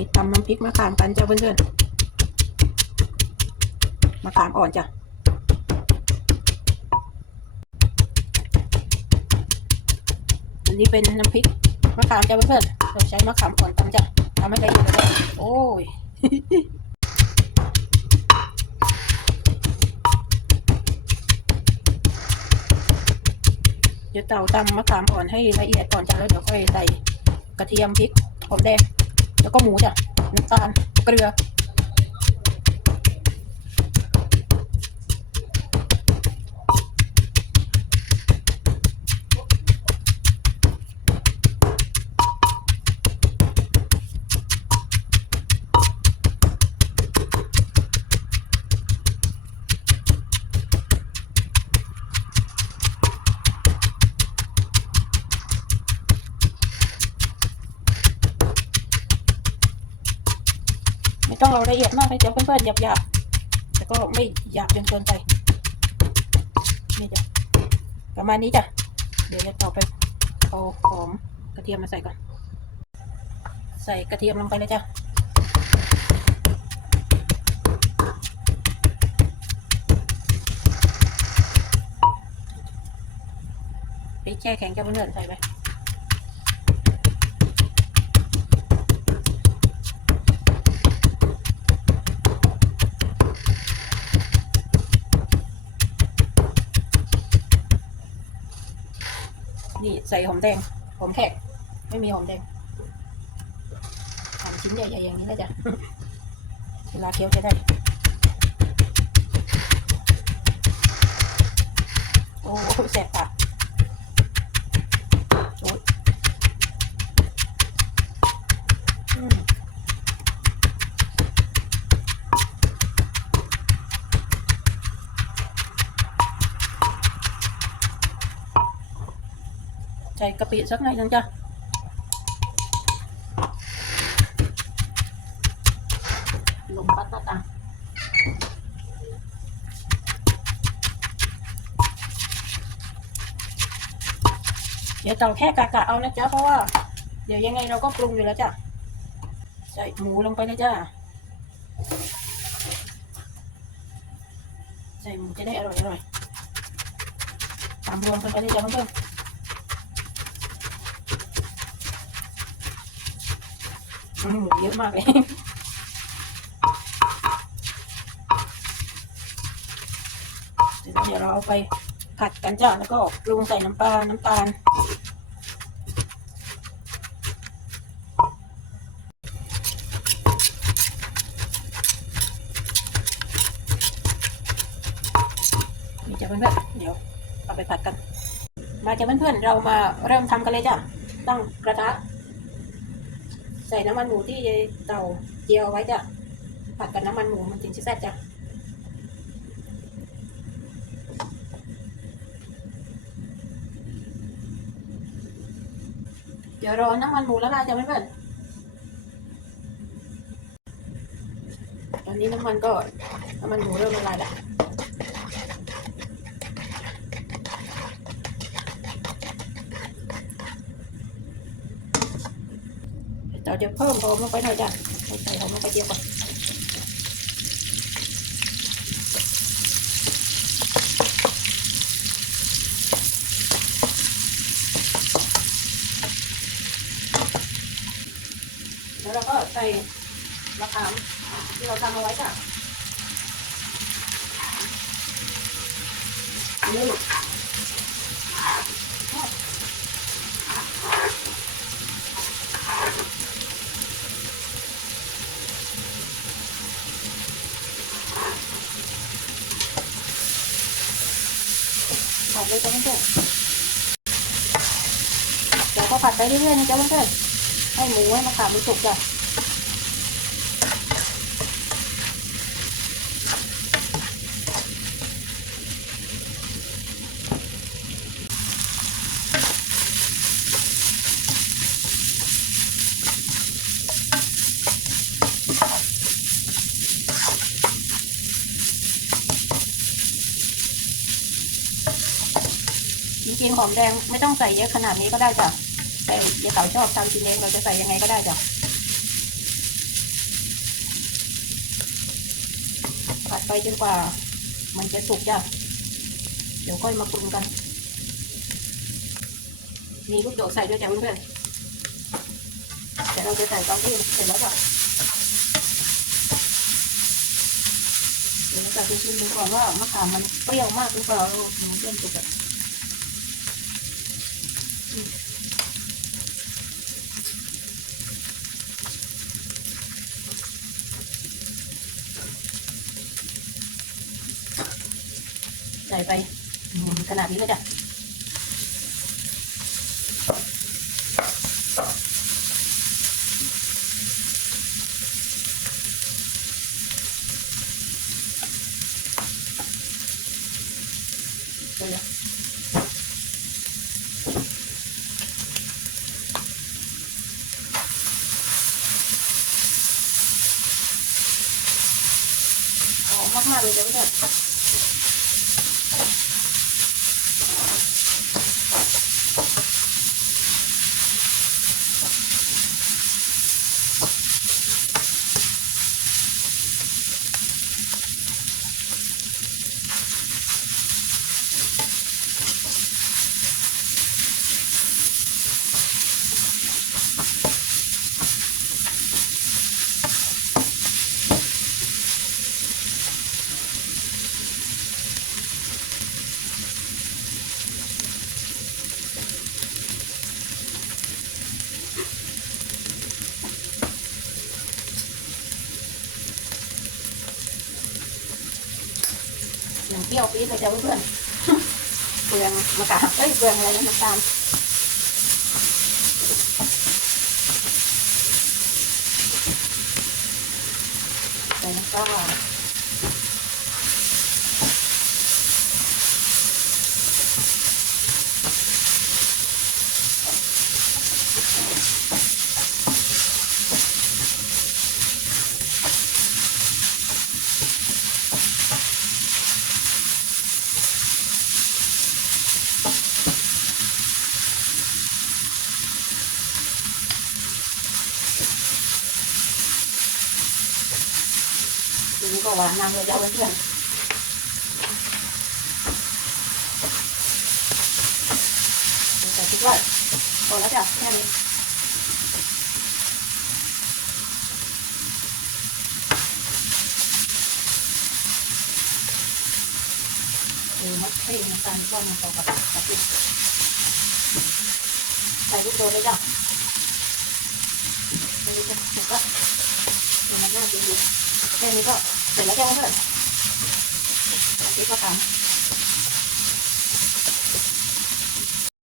นี้ตำน้ำพริกมะขามกันจ้ะเพื่อนๆมะขามอ่อนจ้ะอันนี้เป็นน้ำพริกมะขามจ้ะเพื่อนๆเราใช้มะขามอ่อนตำจ้ะทำให้ได้เยอะเลยจ้ะโอ้ยเดี๋ยวเต่าตำมะขามอ่อนให้ละเอียดก่อนจ้ะแล้วเดี๋ยวค่อยใส่กระเทียมพริกหอมแดง แล้วก็หมูจ้ะน้ำตาลเกลือ ไม่ต้องเอาละเอียดมากเลยจ้ะเพื่อนๆหยาบๆแต่ก็ไม่หยาบจนเกินไปนี่จ้ะประมาณนี้จ้ะเดี๋ยวจะต่อไปเอาหอมกระเทียมมาใส่ก่อน ใส่กระเทียมลงไปเลยจ้ะพริกแช่แข็งจะเพื่อนๆใส่ไป นี่ ใส่หอมแดงหอมแขกไม่มีหอมแดงหั่นชิ้นใหญ่ๆอย่างนี้นะจ๊ะเวลาเคี้ยวจะได้ โอ้แสบปาก ใส่กะปิสักหน่อยนึงจ้ะลงปัดปัดอะเดี๋ยวเตาแค่กะกะเอานะจ๊ะเพราะว่า เดี๋ยวยังไงเราก็ปรุงอยู่แล้วจ้ะใส่หมูลงไปเลยจ้ะใส่หมูจะได้อร่อยอร่อยตามรวมกันไปเลยจ้ะเพื่อนๆอืม หมูเยอะมากเลยเดี๋ยวเราเอาไปผัดกันจ้ะแล้วก็ปรุงใส่น้ำปลา น้ำตาล นี่จ้ะเพื่อนๆ เดี๋ยวเอาไปผัดกัน มาจ้ะเพื่อนๆ เรามาเริ่มทำกันเลยจ้ะ ตั้งกระทะ ใส่น้ำมันหมูที่เตาเจียวไว้จะผัดกับน้ำมันหมูมันถึงจะแซ่บจ้ะเดี๋ยวรอน้ำมันหมูละลายจ้ะเพื่อนๆตอนนี้น้ำมันก็น้ำมันหมูเริ่มละลายแล้ว เราจะเพิ่มหอมลงไปหน่อยจ้ะใส่หอมลงไปเดียวก่อนแล้วเราก็ใส่มะขามที่เราทำเอาไว้จ้ะนี่ ผัดเลยจ้ะเพื่อนเดี๋ยวก็ผัดไปเรื่อยๆนะจ๊ะเพื่อนให้หมูให้มะขามมันสุกจ้ะ จริงๆหอมแดงไม่ต้องใส่เยอะขนาดนี้ก็ได้จ้ะแต่ยายเต๋าชอบทำกินเองเราจะใส่ยังไงก็ได้จ้ะผัดไปจนกว่า มันจะสุกจ้ะเดี๋ยวค่อยมาปรุงกัน มีลูกโดดใส่ด้วยจ้ะเพื่อนๆแต่เราจะใส่ตอนที่เสร็จแล้วจ้ะเดี๋ยวเราจะชิมดูก่อนว่ามะขามมันเปรี้ยวมากหรือเปล่าเพื่อนๆจุกอะ ใส่ไปขนาดนี้เลยจ้ะมมากๆเลยจ้ะเพื่อน เปรี้ยวปี๊ดเลยจ้ะเพื่อนๆเปลืองมะขามเอ้ยเปลืองอะไรนะน้ำตาลใส่น้ำปลา ก็หวานน้ำเลยจ้ะเพื่อนใส่ทุกวันพอแล้วจ้ะแค่นี้เออมัดให้น้ำตาลก้อนมันต่อกับกะปิใส่ลูกโดเลยจ้ะใส่ลูกโดดถูกละเดี๋ยวมันน่ากินดีแค่นี้ก็ เสร็จแล้วแค่นั้นเถอะปิก็ทำ